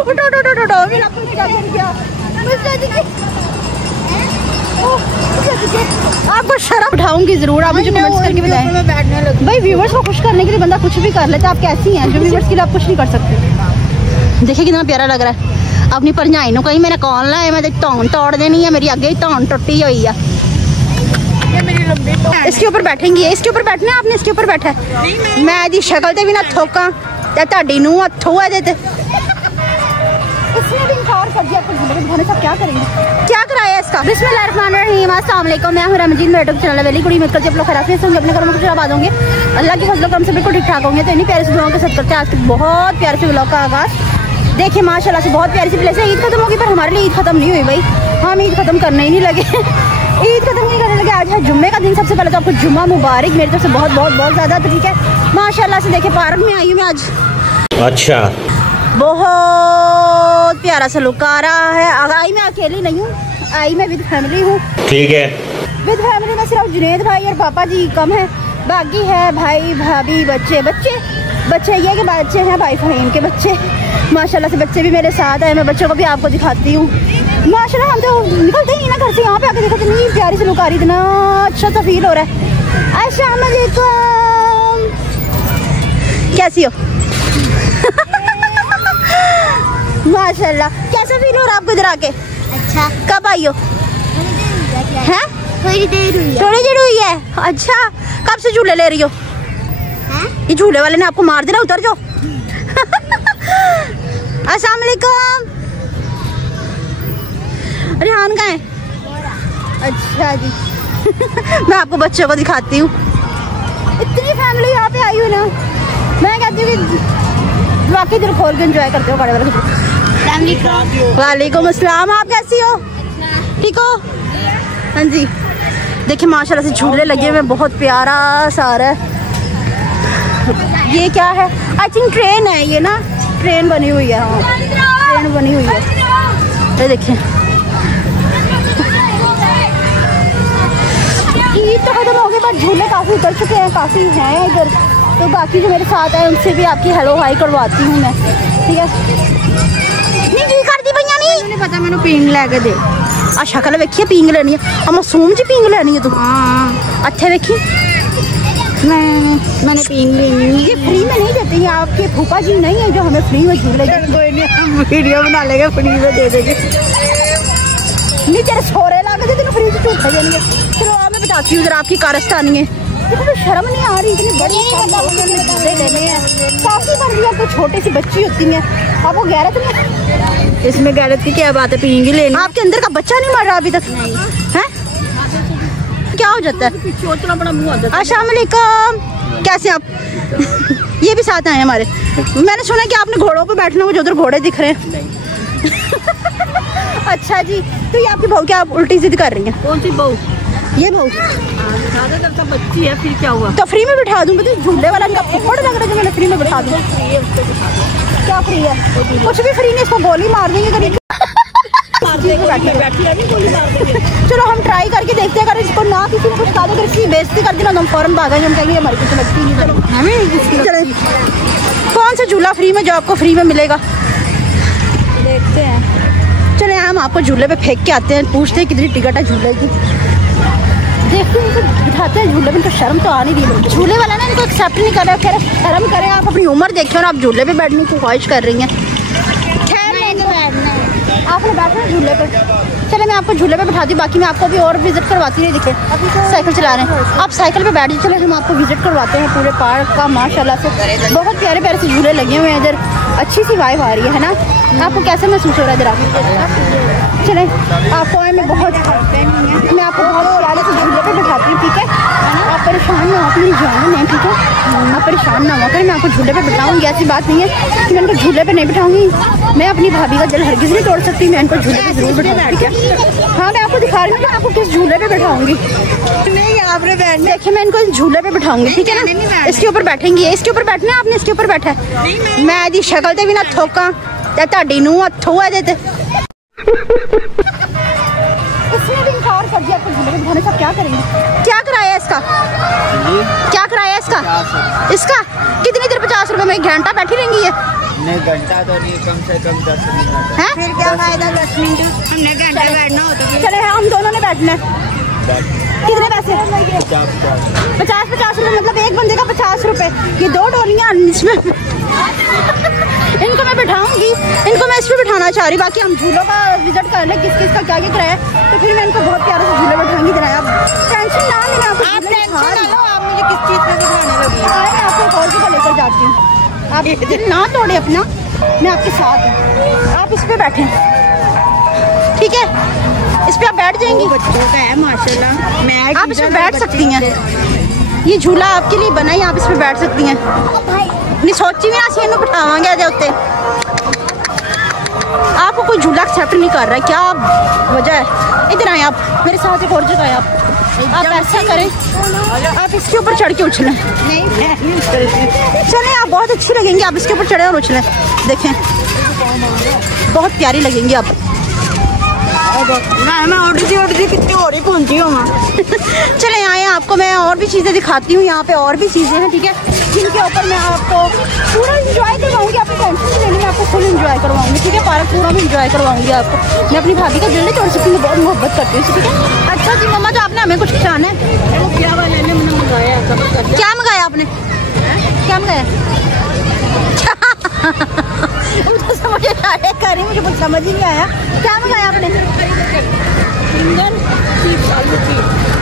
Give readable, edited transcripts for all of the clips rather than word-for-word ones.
उठो उठो उठो उठो, मेरा क्या कर गया? आपको शर्म उठाऊंगी जरूर, आप मुझे कमेंट्स करके बताएं। भाई व्यूवर्स को खुश करने के लिए बंदा कुछ भी कर लेता है। आप कैसी हैं जो व्यूवर्स के लिए आप कुछ नहीं कर सकते? देखिए कितना प्यारा लग रहा है। अपनी भरजाई को कहीं मैंने कौन लाया, मैं धौन तोड़ देनी है, मेरी आगे ही धौन टुटी हुई है। इसके ऊपर बैठेंगी, इसके ऊपर बैठना है आपने, इसके ऊपर बैठा है। मैं दी शक्ल ते भी ना थोका ते ताड़ी नूं हथों है देते। इसने भी इनकार कर दिया आपको झूले पे बिठाने से, क्या करेंगे? क्या कराया इसका? बिस्मिल्लाहिर्रहमानिर्रहीम, अस्सलाम वालेकुम, मैं हूं रमजीन, मेरे यूट्यूब चैनल वेली कुड़ी उम्मीद करती हूं आप लोग खैरियत से होंगे, अपने घरों में खुश आबाद होंगे, अल्लाह के फजल करम से बिल्कुल ठीक ठाक होंगे। तो इन्हीं प्यारे से दुआओं के साथ करते हैं आज के बहुत प्यारे से व्लॉग का आगाज़। देखिए माशाल्लाह से बहुत प्यारी सी प्लेस है। ईद खत्म होगी पर हमारे लिए ईद खत्म नहीं हुई भाई, हम ईद खत्म करने ही नहीं लगे। ईद खत्म नहीं करने लगे। आज है जुम्मे का दिन। सबसे पहले तो आपको जुम्मा मुबारक मेरी तरफ से बहुत बहुत बहुत ज़्यादा। तो ठीक है माशाल्लाह से देखिए पार्क में आई हूँ मैं आज। अच्छा, बहुत प्यारा सा लुक आ रहा है। आई मैं अकेली नहीं हूँ, आई मैं विद फैमिली हूँ। ठीक है, विद फैमिली में सिर्फ जुनेद भाई और पापा जी कम है, बाकी है भाई भाभी बच्चे बच्चे ये के बच्चे हैं भाई फहीम के बच्चे। माशाल्लाह से बच्चे भी मेरे साथ है। मैं बच्चों को भी आपको दिखाती हूँ। माशाल्लाह हम तो निकलते ही ना घर से, यहाँ पे आके देखो इतनी प्यारी सी लुक आ रही, इतना अच्छा सा फील हो रहा है। अस्सलाम वालेकुम, कैसी हो? माशाल्लाह, कैसा फील हो रहा है आपको इधर आके? अच्छा। कब आई हो? हैं? थोड़ी देर हुई है। अच्छा, कब से झूले ले रही हो? ये झूले वाले ने आपको मार देना, उतर जाओ। अस्सलाम वालेकुम, रेहान कहाँ है? अच्छा जी। मैं आपको बच्चों को दिखाती हूँ। इतनी फैमिली यहाँ पे आई हुई ना, मैं कहती हूँ कि वाकई दिल खोल के एंजॉय करते हो बड़े बड़े। वालेकुम अस्सलाम, आप कैसी हो? ठीक हो? हाँ जी। देखिए माशाल्लाह से झूले लगे हुए, बहुत प्यारा सा आ रहा है। ये क्या है? आई थिंक ट्रेन है ये ना, ट्रेन बनी हुई है। हाँ ट्रेन बनी हुई है। ये देखिए ईद तो खत्म हो गई पर झूले काफ़ी उतर चुके हैं, काफ़ी हैं इधर। तो बाकी जो मेरे साथ है उनसे भी आपकी हेलो हाई करवाती हूँ मैं, ठीक है? नहीं जी करती भैया नहीं पता मैंने पींग लैके दे। आ शक्ल वेखिए, पींग लेनी है मासूम जी, पींग लेनी है तू? हाँ। अच्छा देखी मैंने पींग लेनी है। ये फ्री में नहीं देते, ये आपके फूफा जी नहीं है जो हमें फ्री में झूले। कोई नहीं, हम वीडियो बना लेंगे, फ्री में दे देंगे। नहीं तेरे सोरे ला के तेरे फ्री से झूठे देंगे। चलो आप मैं बताती हूँ जरा आपकी कारस्तानी है। देखो तो शर्म नहीं आ रही, इतनी बड़ी झूले लेने हैं। काफी बार भी आपको छोटी सी बच्ची होती है, आपको गैरत नहीं? इसमें गैरत की क्या बात है? पीएंगी लेनी। आपके अंदर का बच्चा नहीं मर रहा अभी तक? नहीं है? क्या हो जाता है? अस्सलाम वालेकुम, कैसे आप? ये भी साथ आए हमारे। मैंने सुना कि आपने घोड़ों पे बैठना, मुझे उधर घोड़े दिख रहे हैं। अच्छा जी, तो ये आपकी बहू क्या आप उल्टी जिद कर रही हैं? कौन सी बहू? ये बहू ज्यादातर बच्ची है, फिर क्या हुआ? तो फ्री में बिठा दूंगी। तो झूले वाला इनका फुफड़ लग रहा है जो मैंने फ्री में बिठा दूँ। क्या फ्री है? कुछ भी फ्री नहीं, इसको गोली मार देंगे करीब। चलो हम ट्राई करके देखते हैं, अगर इसको ना किसी ने कुछ कहा तो इसकी बेइज्जती कर देना, हम फौरन भागेंगे, हम कहेंगे हमारी कुछ लगती नहीं। चलो हमें कौन सा झूला फ्री में जो आपको फ्री में मिलेगा देखते हैं। चले हम आपको झूले पे फेंक के आते हैं, पूछते हैं कितनी टिकट है झूले की। देखते हैं इनको बिठाते हैं झूले में, तो शर्म तो आ नहीं रही। झूले वाला ना इनको एक्सेप्ट नहीं कर रहा है, शर्म करें। आप अपनी उम्र देखें और आप झूले पे बैठने की ख्वाहिश कर रही हैं। आपने बैठना है झूले पे? चले मैं आपको झूले पे बैठा दी, बाकी मैं आपको भी और विजिट करवाती नहीं। दिखे साइकिल चला रहे हैं आप, साइकिल पे बैठ जाइए। चले हम आपको विजिट करवाते हैं पूरे पार्क का। माशाल्लाह से बहुत प्यारे प्यारे से झूले लगे हुए हैं इधर, अच्छी सी वाइब आ रही है ना? आपको कैसे महसूस हो रहा है इधर आके? चले आपको मैं बहुत प्यारे से झूले पे बैठाती हूँ, ठीक है? आप परेशान ना हो, आप मेरी जान है, ठीक है? आप परेशान ना हो कर, मैं आपको झूले पे बैठाऊंगी। ऐसी बात नहीं है कि मैं इनको झूले पे नहीं बैठाऊंगी। मैं अपनी भाभी का दिल हरगिज़ नहीं तोड़ सकती, मैं इनको झूले पे जरूर बैठाऊंगी, ठीक है? हाँ मैं आपको दिखा रही हूँ मैं आपको किस झूले पे बैठाऊंगी। नहीं आपने बैठना, देखिए मैं इनको झूले पे बैठाऊंगी, ठीक है ना? इसके ऊपर बैठेंगी, इसके ऊपर बैठना है आपने, इसके ऊपर बैठा है। मैं दी शक्ल ते भी ना थोका ते ताड़ी नूं हथों है देते। इसने भी इनकार कर दिया आपको झूले में बिठाने का। क्या करेंगे? क्या किराया है इसका? क्या किराया है इसका? इसका कितनी देर? 50 रुपए में 1 घंटा बैठी रहेंगी है? नहीं, घंटा तो नहीं, कम से कम 10 मिनट है। फिर क्या फायदा 10 मिनट? हमने घंटा बैठना होता है। चले हम दोनों ने बैठना है। कितने पैसे? 50 रुपए, मतलब एक बंदे का 50 रुपए। ये 2 डोलियां इसमें इनको मैं बिठाऊंगी, इनको मैं इस पे बिठाना चाह रही। बाकी हम झूलों का विजिट कर ले किस किस का क्या क्या किराया है, तो फिर मैं इनको बहुत प्यारे से झूले बिठाऊंगी। जरा आप टेंशन ना लेना, आप टेंशन ना लो। आप मुझे किस चीज़ पे बिठाने लगी? मैं आपको एक और जगह लेकर जाती हूँ। आप दिल ना तोड़े अपना, मैं आपके साथ हूँ। आप इस पे बैठे, ठीक है? इस पे आप बैठ जाएंगी। बच्चों का है माशाल्लाह। मैं आप इसमें बैठ सकती हैं। ये झूला आपके लिए बना है, आप इस पे बैठ सकती हैं। नहीं सोची भी ना सी बिठावांगे उत्ते। आपको कोई झूला एक्सेप्ट नहीं कर रहा है, क्या वजह है? इधर आए आप मेरे साथ, एक और जगह आए आप ऐसा करें, आप इसके ऊपर चढ़ के उछलें। चलें, आप बहुत अच्छी लगेंगी। आप इसके ऊपर चढ़े और उछलें, देखें बहुत प्यारी लगेंगी आप। मैं उड़ती कितनी और ही पहुंची हूँ। चले आए, आपको मैं और भी चीज़ें दिखाती हूँ। यहाँ पे और भी चीज़ें हैं, ठीक है, जिनके ऊपर मैं आपको पूरा इंजॉय करवाऊंगी। आपको टेंशन नहीं लेनी, मैं आपको फुल इंजॉय करवाऊंगी, ठीक है? पार्क पूरा भी इंजॉय करवाऊंगी आपको। मैं अपनी भाभी का दिल नहीं तोड़ सकती, मैं बहुत मोहब्बत करती हूँ, ठीक है? अच्छा जी मम्मा, तो आपने हमें कुछ खिलाना है? क्या मंगाया? क्या मंगाया आपने? क्या मंगाया? मुझे समझ आया कर रही, मुझे कुछ समझ ही नहीं आया। क्या मंगाया आपने?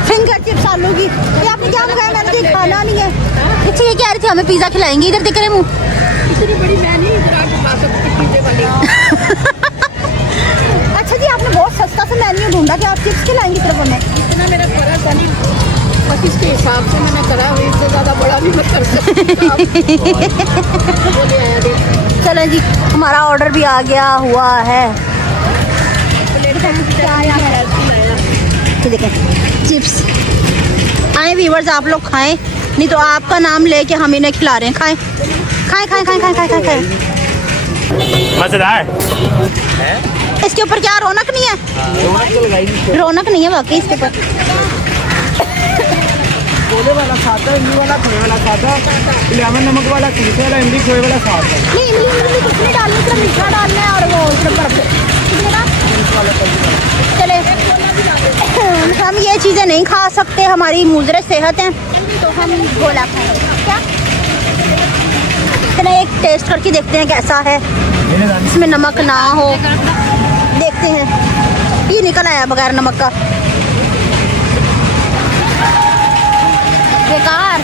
फिंगर चिप्स आलू की। ये आपने क्या मंगाया? मैंने तो खाना नहीं है। अच्छा, ये कह रही थी हमें पिज्जा खिलाएंगे। इधर दिख रहे मुँह इतनी बड़ी मैं नहीं इधर आके खा सकती पिज्जे वाली। अच्छा जी, आपने बहुत सस्ता सा मेन्यू ढूंढा कि आप चिप्स खिलाएंगी सिर्फ हमें। इतना मेरा फर्क है नहीं, बस इसके हिसाब से मैंने करा। इससे ज़्यादा बड़ा भी मत कर सकती। चलो जी, हमारा ऑर्डर भी आ गया हुआ है। देखें चिप्स आए व्यूअर्स, आप लोग खाएं, नहीं तो आपका नाम लेके हम इन्हें खिला रहे हैं। खाएं खाएं खाएं खाएं खाएं खाएं खाएं खाएं। मजेदार इसके ऊपर क्या रौनक नहीं है? रौनक नहीं है वाकई इसके ऊपर। कोले वाला खाता है, इमली वाला खोए वाला खाता है, लेमन नमक वाला कुल्फी वाला, इमली खोए वाला खाता है। नहीं इमली कुछ नहीं डालना, सिर्फ मीठा डालना है और वो सिर्फ चले। हम ये चीज़ें नहीं खा सकते, हमारी मुज़र सेहत है, तो हम गोला खाएंगे। क्या चले एक टेस्ट करके देखते हैं कैसा है। इसमें नमक ना हो, देखते हैं। ये निकल आया बगैर नमक का, बेकार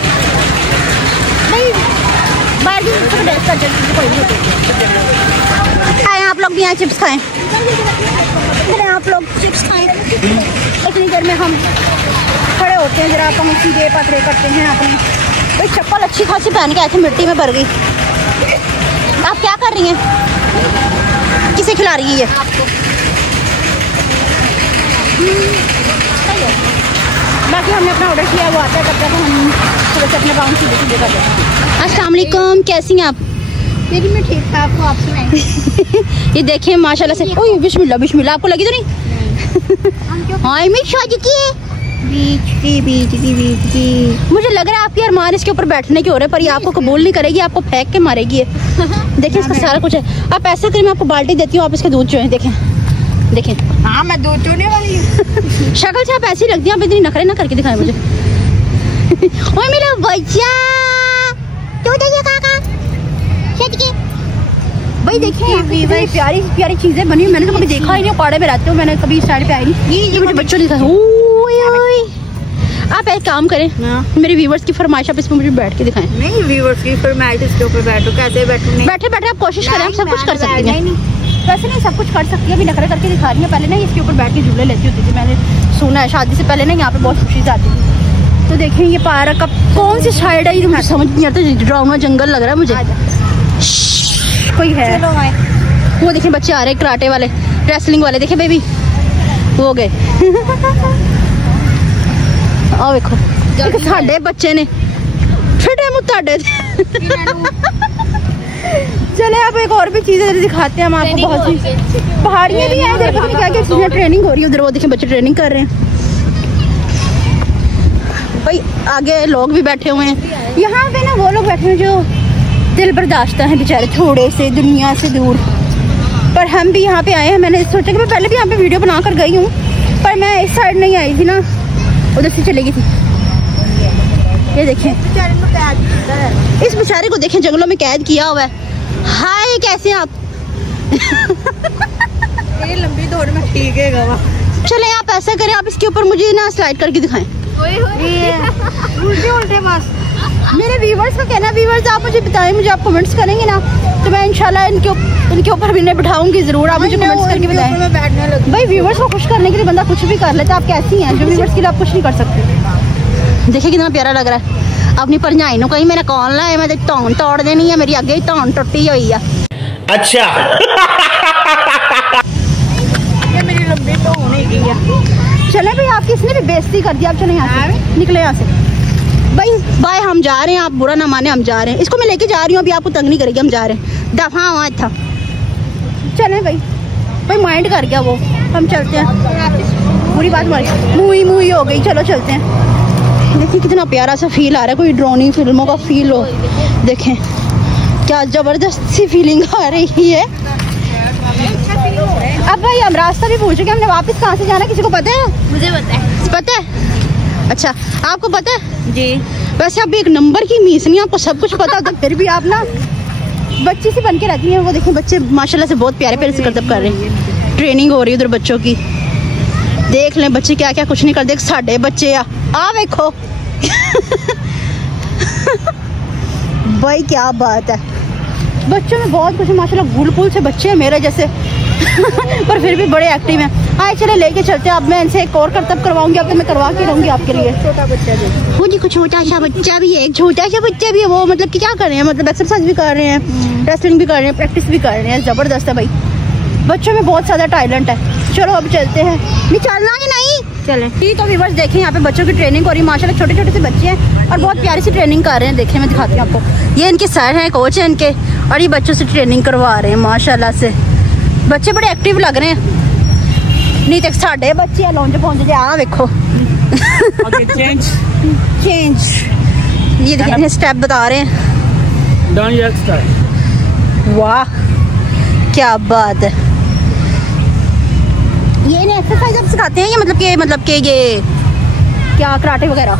नहीं। बाहर की कोई नहीं। आए आप लोग भी यहाँ चिप्स खाएं, आप लोग चिप्स खाएं। इतनी देर में हम खड़े होते हैं, जरा हम सीधे पतरे करते हैं अपने। भाई चप्पल अच्छी खासी पहन के आए थे, मिट्टी में भर गई। आप क्या कर रही हैं? किसे खिला रही है ये? बाकी हमने अपना ऑर्डर किया, वो आता है, तब तक हम थोड़ा सा अपना काम सीधे सीधे कर देते हैं। अस्सलाम वालेकुम, कैसी हैं आप? मेरी मैं ठीक था, आपको आप सुनाएं। ये देखें माशाल्लाह से। ओह बिस्मिल्लाह बिस्मिल्लाह, आपको लगी तो नहीं? हाँ मैं शादी की है। बीच की मुझे लग रहा है आपके अरमान इसके ऊपर बैठने के हो रहे हैं, पर ये आपको कबूल नहीं करेगी, आपको फेंक के मारेगी ये। देखिए इसका सारा कुछ है। आप ऐसे करें, मैं आपको बाल्टी देती हूँ, आप इसके दूध चुएं। देखें देखें। हाँ मैं दूध चूने वाली हूँ। शक्ल से आप ऐसी लगती हैं, आप इतनी नखरे ना करके दिखाएं मुझे। ओए मेरा बच्चा, तो देखिए काका भाई, देखिए प्यारी प्यारी चीजें बनी। मैंने तो कभी देखा ही नहीं, पाड़े में रहते हो, मैंने कभी इस साइड पे आई नहीं। ये मुझे बच्चों ने दिखाया। आप एक काम करें, मेरे व्यूवर्स की फरमाइश, आप इसमें मुझे बैठ के दिखाएं। नहीं व्यूवर्स की फरमाइश इसके ऊपर बैठो, कैसे बैठूं? बैठे बैठे आप कोशिश करें, आप सब कुछ कर सकती हैं। वैसे नहीं सब कुछ कर सकती है, अभी नखरे करके दिखा रही है। पहले ना इसके ऊपर बैठ के झूले लेती होती थी, मैंने सुना है। शादी से पहले ना यहाँ पे बहुत खुशी जाती थी। तो देखें ये पार्क का कौन सी साइड है, ये मुझे समझ नहीं आता। ड्राउना जंगल लग रहा है मुझे। कोई है वो देखें, बच्चे आ रहे हैं कराटे वाले, रेसलिंग वाले। देखें बेबी वो गए। आओ देखो साढ़े बच्चे ने फिटे मुताडे। चले आप एक और भी चीजें दिखाते हैं हम आपको। बहुत सी पहाड़ियाँ भी हैं, देखो क्या क्या चीजें ट्रेनिंग हो रही है उधर। वो देखें बच्चे ट्रेनिंग कर रहे हैं भाई। आगे लोग भी बैठे हुए हैं यहाँ पे ना, वो लोग बैठे हैं जो दिल बर्दाश्ता है बेचारे, थोड़े से दुनिया से दूर। पर हम भी यहाँ पे आए हैं। मैंने सोचा कि मैं पहले भी यहाँ पे वीडियो बना कर गई हूँ, पर मैं इस साइड नहीं आई थी ना, उधर से चली गई थी। ये देखें इस बेचारे को, देखें जंगलों में कैद किया हुआ है। हाय कैसे हैं आप? ये लंबी दौड़ में ठीक है गवा। चले आप ऐसा करें, आप इसके ऊपर मुझे ना स्लाइड करके दिखाएं। उल्टे उल्टे बस। मेरे व्यूवर्स का कहना, व्यूवर्स आप मुझे बताएं, मुझे आप कमेंट्स करेंगे ना तो मैं इंशाल्लाह इनके ऊपर भी नहीं बिठाऊंगी जरूर। आप मुझे कमेंट्स करके बताएं भाई। व्यूवर्स को खुश करने के लिए बंदा कुछ भी कर लेता है। आप कैसी हैं जो व्यूवर्स के लिए आप कुछ नहीं कर सकते। देखिए कितना प्यारा लग रहा है। अपनी भरजाई नु कहीं मेरा कौन लाए, मैं धौन तोड़ देनी है, मेरी अगे ही धौन टुटी हुई है। अच्छा ये मेरी लंबी तो होने गई है। चले भाई आपकी इसने भी बेइज्जती कर दी। आप चले यहाँ से, निकले यहाँ से भाई। बाय, हम जा रहे हैं, आप बुरा ना माने, हम जा रहे हैं। इसको मैं लेके जा रही हूँ, अभी आपको तंग नहीं करेगी। हम जा रहे हैं, दफा वहाँ था। चले भाई माइंड कर गया वो। हम चलते हैं, पूरी बात मुई हो गई। चलो चलते हैं। देखिए कितना प्यारा सा फील आ रहा है, कोई ड्रोनी फिल्मों का फील हो। देखें क्या जबरदस्त सी फीलिंग आ रही है। अब भाई हम रास्ता भी भूल चुके, हमने वापस कहाँ से जाना किसी को पता है? मुझे पता है? अच्छा आपको पता है जी। वैसे आप भी एक नंबर की मीस नहीं, आपको सब कुछ पता होता, फिर भी आप ना बच्ची सी बन के रहती हैं। वो देखें बच्चे माशाल्लाह से बहुत प्यारे प्यारे से करतब कर रहे हैं। ट्रेनिंग हो रही है उधर बच्चों की। देख लें बच्चे क्या क्या कुछ नहीं कर। देख साढ़े बच्चे आ देखो भाई क्या बात है। बच्चों में बहुत कुछ माशाल्लाह, गुल पुल से बच्चे हैं मेरे जैसे पर फिर भी बड़े एक्टिव हैं। आए चले लेके चलते हैं। अब मैं इनसे एक और करतब करवाऊंगी, आपको मैं करवा के रहूंगी आपके लिए। छोटा बच्चा जो वो देखो छोटा सा बच्चा भी है, एक छोटा सा बच्चा भी है। वो मतलब कि क्या कर रहे हैं, मतलब एक्सरसाइज भी कर रहे हैं, रेसलिंग भी कर रहे हैं, प्रैक्टिस भी कर रहे हैं। जबरदस्त है भाई, बच्चों में बहुत ज्यादा टैलेंट है। चलो अब चलते हैं। नहीं चलना है नहीं चले। ठीक तो व्यूअर्स देखें यहाँ पे बच्चों की ट्रेनिंग हो रही है माशाल्लाह। छोटे छोटे से बच्चे हैं और बहुत प्यारी सी ट्रेनिंग कर रहे हैं। देखें मैं दिखाती हूँ आपको। ये इनके सर हैं, कोच हैं इनके, और ये बच्चों से ट्रेनिंग करवा रहे हैं माशाल्लाह से। बच्चे बड़े एक्टिव लग रहे हैं। नहीं तो साढ़े बच्चे लौंजे पहुंचे आ देखो चेंज। ये देखिए स्टेप बता रहे हैं। वाह क्या बात है। ये इन्हें एक्सरसाइज आप सिखाते हैं, ये मतलब कि ये क्या कराटे वगैरह?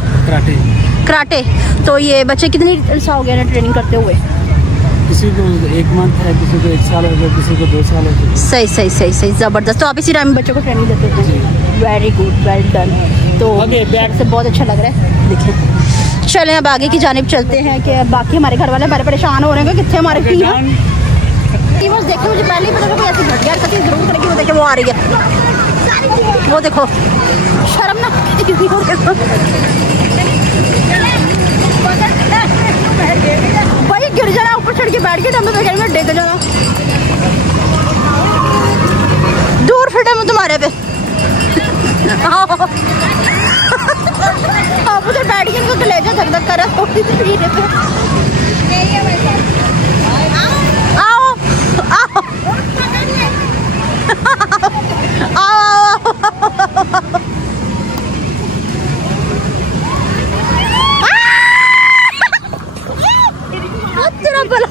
कराटे। तो ये बच्चे कितनी अर्सा हो गया ना ट्रेनिंग करते हुए? किसी को 1 मंथ है, किसी को 1 साल हो गया, किसी को 2 साल हो गया। सही जबरदस्त। तो आप इसी टाइम बच्चों को ट्रेनिंग देते थे। Very good, well done. तो बैक से बहुत अच्छा लग रहा है। देखिए चलें अब आगे की जानिब चलते हैं कि बाकी हमारे घर वाले हमारे परेशान हो रहे हैं कितने हमारे की हैं। देखिए मुझे पहले ही पता था कोई ऐसी घटिया हरकत जरूर करेगी। वो देखिए वो आ रही है, वो देखो शर्म ना किसी को। भाई गिर जाना, ऊपर चढ़ के बैठ के डब्बे पे में डिग जाना। दूर फिटे मैं तुम्हारे पे। आप उधर बैठ के इनको कलेजा धक धक कर रहा तेरा भला।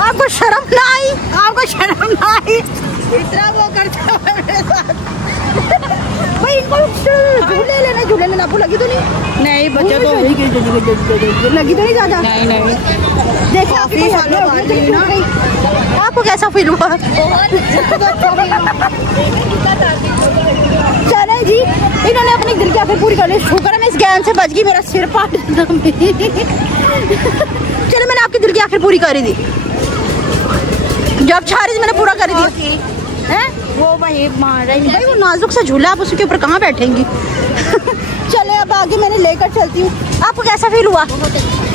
आपको शर्म ना आई? आपको शर्म ना आई? इतना वो करता है भाई इनको झूले लेना आपको लगी तो नहीं? बच्चा तो लगी तो नहीं ज्यादा? नहीं देखो आपको कैसा फील हुआ? चले जी, इन्होंने अपनी दिल की आखिर पूरी कर ली। शुक्र है मैं इस ज्ञान से बच गई, मेरा सिर पाट चलो मैंने आपकी दिल की आखिर पूरी कर दी। जब चारिज मैंने पूरा कर दिया है। वो भाई मार रही भाई वो नाजुक सा झूला, आप उसके ऊपर कहाँ बैठेंगी? चले अब आगे मैंने लेकर चलती हूँ। आपको कैसा फील हुआ?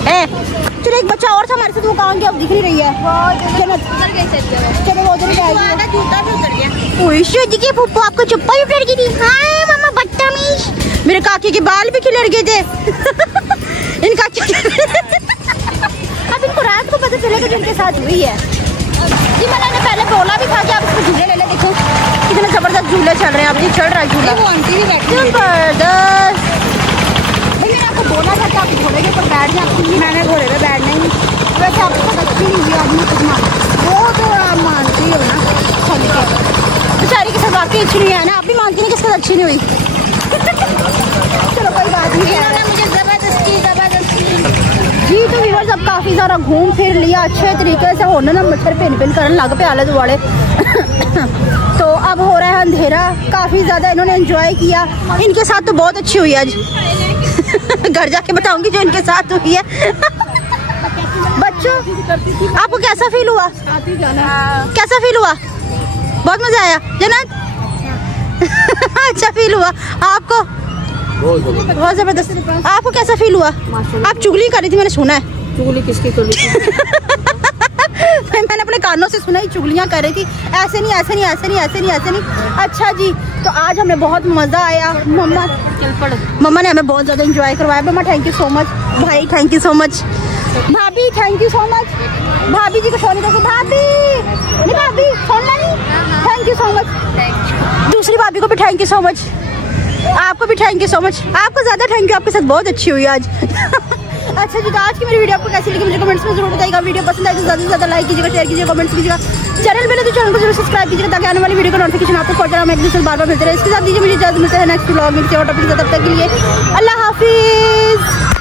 चलो एक बच्चा और था हमारे साथ, वो कहाँ गया अब दिख नहीं रही है। चलो वो उधर देखिए पप्पू आपको चुप्पा भी उतर गई थी। हाय मम्मा बदतमीज, मेरे काकी के बाल भी खिलर गए थे। इनका अब इनको रात को पता चलेगा जो इनके साथ हुई है। जी मैंने पहले बोला भी था कि आप इसको झूले ले ले, देखो कितने जबरदस्त झूले चल रहे हैं। अब ये चढ़ रहा है झूला जबरदस्त। मैंने आपको बोला था कि आप घोड़े के ऊपर बैठ जाए, मैंने घोड़े पे बैठना ही नहीं। वैसे आपको पता अच्छी नहीं हुई आदमी खुद मान, वो तो आप मानती हो ना। बेचारी के साथ वाकई अच्छी नहीं है ना, आप भी मानती नहीं किसके साथ अच्छी नहीं हुई। चलो कोई बात नहीं है, मुझे जबरदस्ती जी। तो व्यूअर्स अब काफ़ी सारा घूम फिर लिया अच्छे तरीके से, होने ना मच्छर पिन पिन करने लग पे आले दुआले। तो अब हो रहा है अंधेरा, काफ़ी ज़्यादा इन्होंने एंजॉय किया। इनके साथ तो बहुत अच्छी हुई आज। घर जाके बताऊंगी जो इनके साथ हुई है। बच्चों आपको कैसा फील हुआ? कैसा फील हुआ? बहुत मजा आया जन्नत। अच्छा फील हुआ आपको? बहुत जबरदस्त। आपको कैसा फील हुआ? आप चुगली कर रही थी, मैंने सुना है। चुगली किसकी कर रही थी? मैंने अपने कानों से सुना ही, चुगलियां कर रही थी। ऐसे नहीं ऐसे नहीं ऐसे नहीं ऐसे नहीं ऐसे नहीं। अच्छा जी, तो आज हमें बहुत मजा आया। मम्मा ने हमें बहुत ज्यादा एंजॉय करवाया। मम्मा थैंक यू सो मच। भाई थैंक यू सो मच। भाभी थैंक यू सो मच। भाभी जी को सोने दो। भाभी नहीं, भाभी सोना नहीं। Thank you so much. दूसरी भाभी को भी थैंक यू सो मच। आपको भी थैंक यू सो मच। आपको ज्यादा थैंक यू, आपके साथ बहुत अच्छी हुई आज। अच्छा जी, तो आज की मेरी वीडियो आपको कैसी लगी मुझे कमेंट्स में जरूर बताइएगा। वीडियो पसंद आए तो ज़्यादा से ज़्यादा लाइक कीजिएगा, शेयर कीजिएगा, कमेंट्स कीजिएगा। चैनल मिले तो चैनल को जरूर सब्सक्राइब कीजिएगा ताकि आने वाली वीडियो का नोटिफिकेशन आपको पहुंच रहा है। मैं बार बार मिलते रहे। इसके साथ दीजिए मुझे इजाज़त, मिलते हैं नेक्स्ट व्लॉग में किसी और टॉपिक के। तब तक के लिए अल्लाह हाफिज़।